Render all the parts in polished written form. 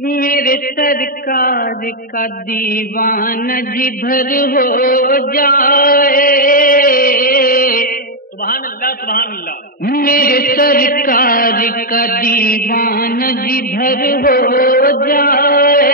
میرے سرکار کا دیوانہ جدھر ہو جائے، سبحان اللہ سبحان اللہ، میرے سرکار کا دیوانہ جدھر ہو جائے،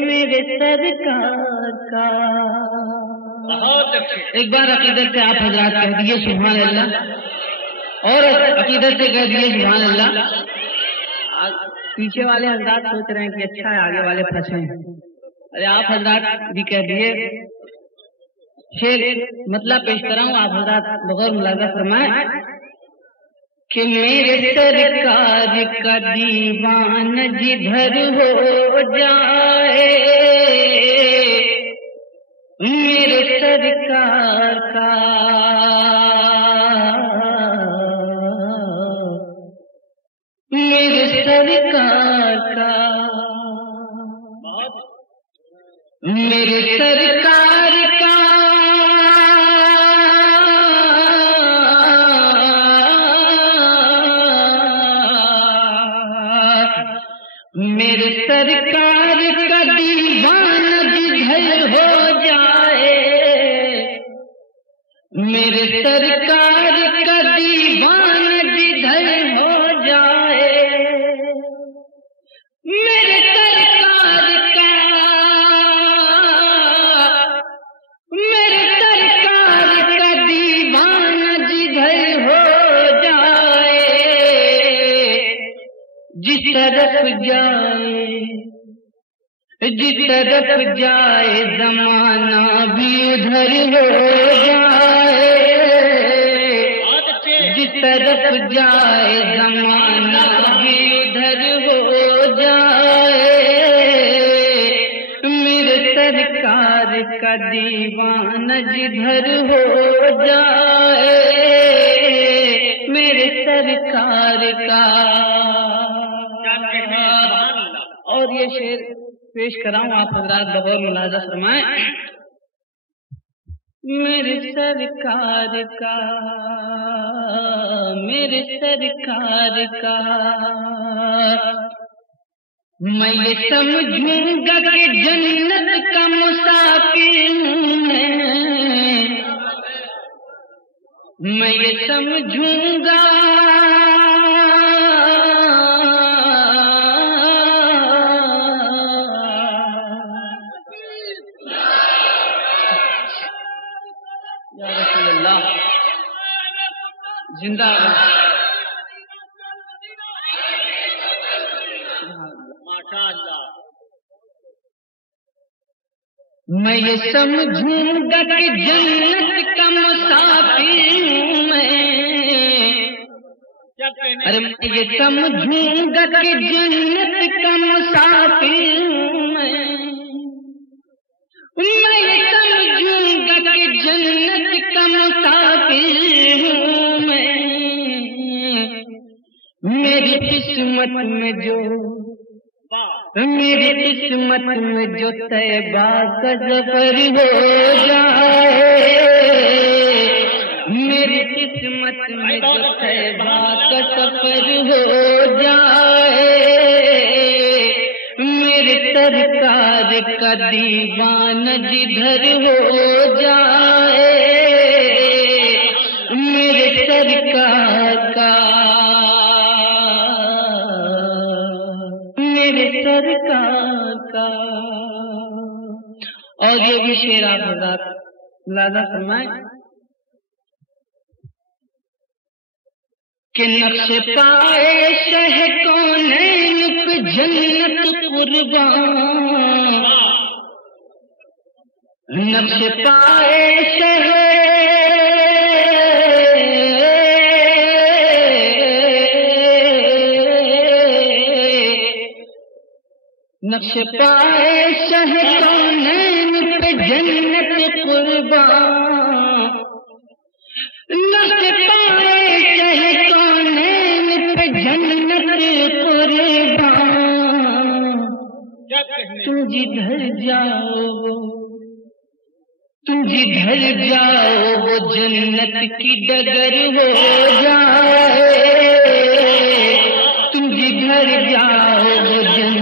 میرے سرکار کا۔ بہت اچھے، ایک بار عقیدت سے آپ حضرات کہہ دیے سبحان اللہ، اور عقیدت سے کہہ دیے سبحان اللہ۔ پیچھے والے حضرات سوچ رہے ہیں کہ اچھا ہے آگے والے پھنسے ہیں، ارے آپ حضرات بھی کہہ دیے۔ شعر مطلب پیش کر رہا ہوں، آپ حضرات بغیر ملاحظہ فرمائیں کہ میرے سرکار کا دیوانہ جدھر ہو جائے، میرے سرکار کا میرے سرکار کا میرے سرکار کا میرے سرکار کا دیوانہ جدھر ہو جائے، میرے سرکار کا دیوانہ جدھر ہو جائے، میرے سرکار کا دیوانہ جدھر ہو جائے، جس طرف جائے زمانہ بھی ادھر ہو جائے، جس طرف جائے زمانہ بھی ادھر ہو جائے، میرے سرکار کا دیوانہ جدھر ہو جائے، میرے سرکار کا۔ اور یہ شعر پیش کراؤں، آپ حضرات بغور ملاحظہ فرمائیں۔ میرے سرکار کا میرے سرکار کا میں یہ سمجھوں گا کہ جنت کا مسافر ہوں میں یہ سمجھوں گا زندہ ماشاء اللہ، میں یہ سمجھوں گا کہ جنت کا مسافر ہوں ارے میں یہ سمجھوں گا کہ جنت کا مسافر ہوں میں یہ سمجھوں گا کہ جنت کا مسافر ہوں میری قسمت میں جو طیبہ کا ظفر ہو جائے میری قسمت میں جو طیبہ کا سفر ہو جائے میرے سرکار کا دیوانہ جدھر ہو جائے میرے سرکار کا اور یہ بھی شعر آپ حضرات ملاحظہ فرمائیں کہ نقش پائے شہ کونین پہ جنت قربان نقش پائے شہ نقش پائے شہ کونین پہ جنت قربان نقش پائے شہ کونین پہ جنت قربان تم جدھر جاؤ وہ جنت کی ڈگر ہو جائے تم جدھر جاؤ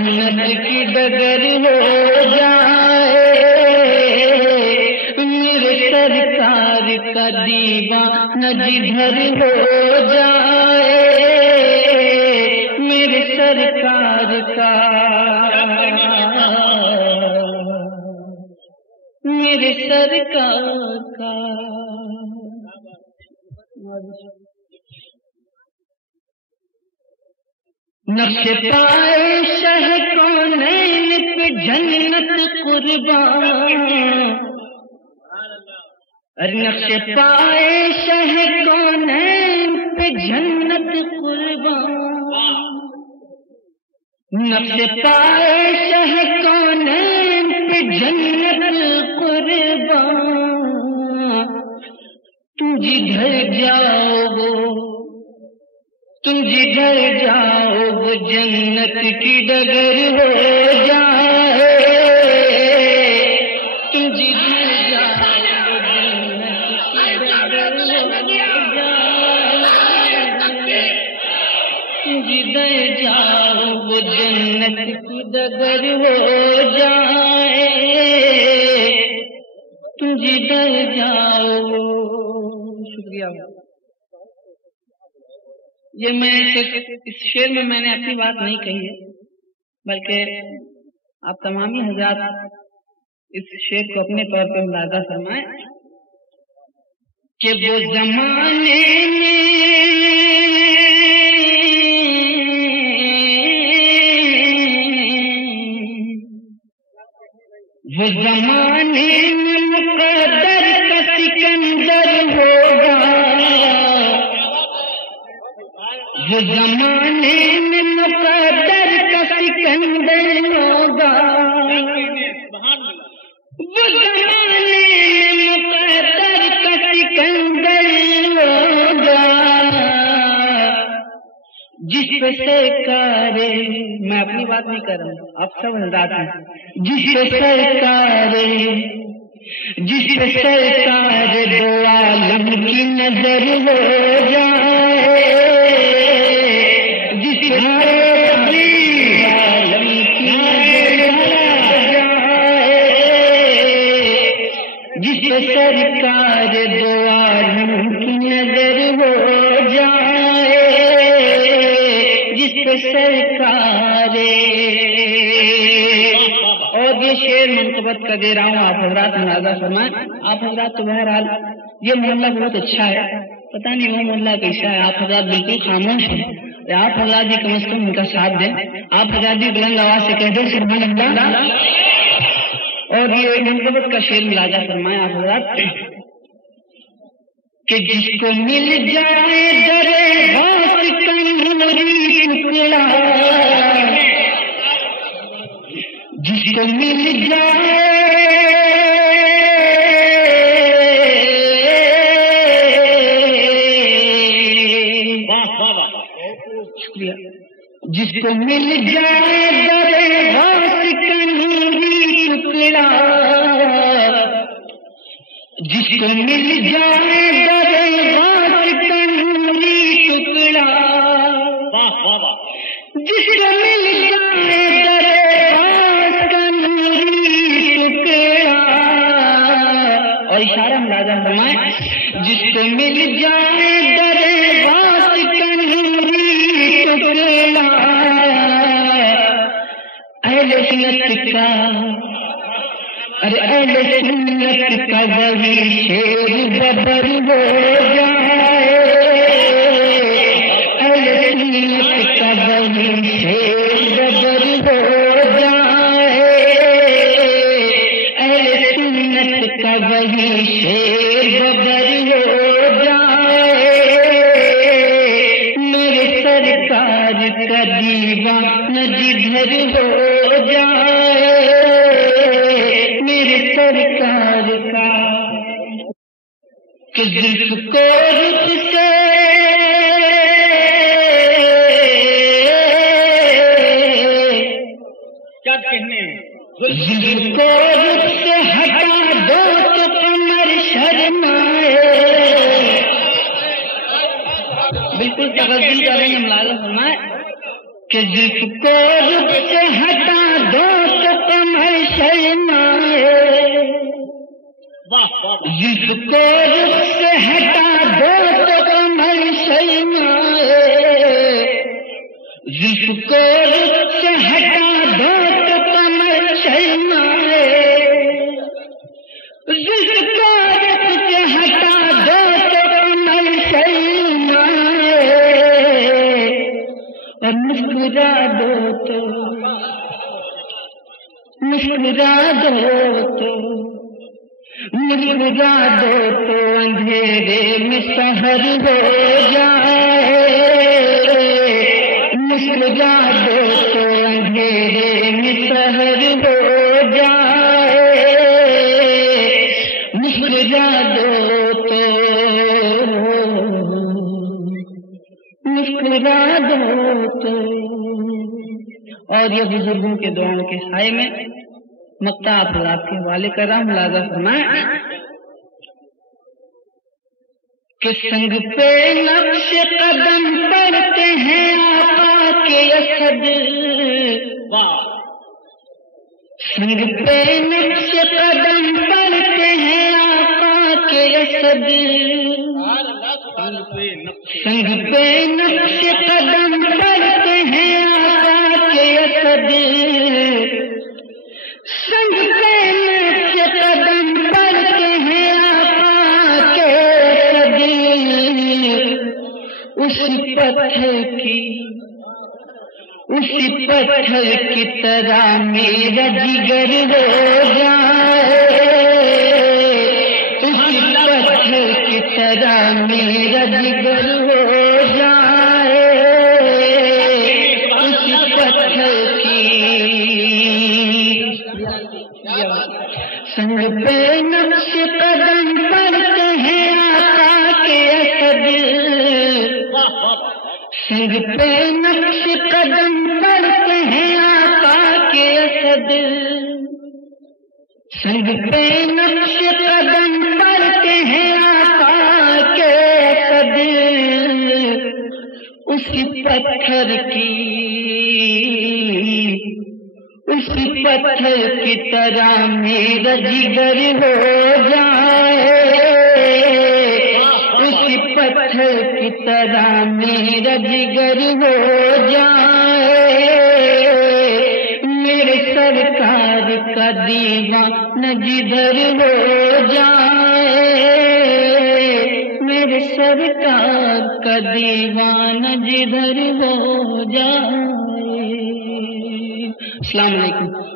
جنت کی ڈگر ہو جائے میرے سرکار کا دیوانہ جدھر ہو جائے میرے سرکار کا میرے سرکار کا نقش پائے شہ کونین پہ جنت قربان نقش پائے شہ کونین پہ جنت قربان نقش پائے شہ کونین پہ جنت قربان تم جدھر جاؤ وہ جنت کی ڈگر ہو جائے تم جدھر جاؤ وہ جنت کی ڈگر ہو جائے تم جدھر جاؤ شکریہ یہ میں اس شعر میں نے اپنی بات نہیں کہی ہے بلکہ آپ تمامی حضرات اس شعر کو اپنے طور پہ ملاحظہ فرمائیں کہ وہ زمانے میں مقدر کا سکندر ہوگا وہ زمانے میں مقدر کا سکندر ہوگا وہ زمانے میں مقدر کا سکندر ہوگا جس پہ سرکار میں اپنی بات نہیں کر رہا ہوں آپ سب حضرات ہیں جس پہ سرکار دو عالم کی نظر ہو جائے جس پہ عالم کی نظر ہو جائے جس پہ سرکار دو عالم کی نظر ہو جائے جس پہ سرکار اور یہ شعر منقبت کر دے رہا ہوں آپ حضرات ملاحظہ فرمائیں آپ حضرات تو بہرحال یہ محلہ بہت اچھا ہے پتہ نہیں وہ محلہ کیسا ہے آپ حضرات بالکل خاموش ہیں آپ حضرات بھی کم از کم ان کا ساتھ دیں آپ حضرات بھی بلند آواز سے کہہ دیں سبحان اللہ اور یہ منقبت کا شعر ملاحظہ فرمائیں آپ حضرات کہ جس کو مل جائے درے غوث کنوری ٹکڑا جس کو مل جائے جس کو مل جائے درے غوث کنوری ٹکڑا جس کو مل جائے درے غوث کنوری ٹکڑا جس کو مل جائے درے غوث کنوری ٹکڑا اور اشارہ ملاحظہ فرمائیں جس کو مل جائے درے غوث کنوری ٹکڑا اہل سنت کا ارے اہل سنت کا وہی شیر ببر ہو جائے اہل سنت کا وہی شیر ببر ہو جائے اہل سنت کا وہی شیر ببر ہو جائے میرے سرکار کا دیوانہ جدھر ہو جائے میرے سرکار کا کہ زلف کو رخ سے کیا کہنے زلف کو رخ سے ہٹا دو تو قمر شرمائے بالکل تغذی کریں گے ملاحظہ فرمائے کہ زلف کو رخ سے ہٹا دو تو کمر شرمائے، زلف کو رخ سے ہٹا دو تو کمر شرمائے، زلف کو رخ سے ہٹا دو تو کمر شرمائے، زلف کو رخ سے ہٹا دو تو کمر شرمائے، اور مسکرا دو تو مسکرا دو تو مسکرا دو تو اندھیرے میں سحر ہو جائے، مسکرا دو تو اندھیرے میں سحر ہو جائے، مسکرا دو تو مسکرا دو تو۔ اور یہ بزرگوں کے دعاؤں کے سائے میں مقطع آپ حضرات کے حوالے کر رہا ہوں، ملاحظہ فرمائیں کہ سنگ پہ نقش قدم پڑتے ہیں آقا کے اسد، سنگ پہ نقش قدم پڑتے ہیں آقا کے اسد، سنگ پہ نقش قدم پڑتے ہیں آقا کے اسد، سنگ پہ نقش قدم پڑتے ہیں آقا کے اسد، اسی پتھر کی طرح میرا جگر ہو جائے، اسی پتھر کی طرح میرا جگر ہو جائے، اسی پتھر کی سنگ پہ نقش قدم پڑتے ہیں آقا کے اسد، سنگ پہ نقش قدم پڑتے ہیں آقا کے اسد، سنگ پہ نقش قدم پڑتے ہیں آقا کے اسد، اسی پتھر کی طرح میرا جگر ہو جائے، اسی پتھر کی طرح میرا جگر ہو جائے، میرے سرکار کا دیوانہ جدھر ہو جائے، میرے سرکار کا دیوانہ جدھر ہو جائے۔ السلام علیکم۔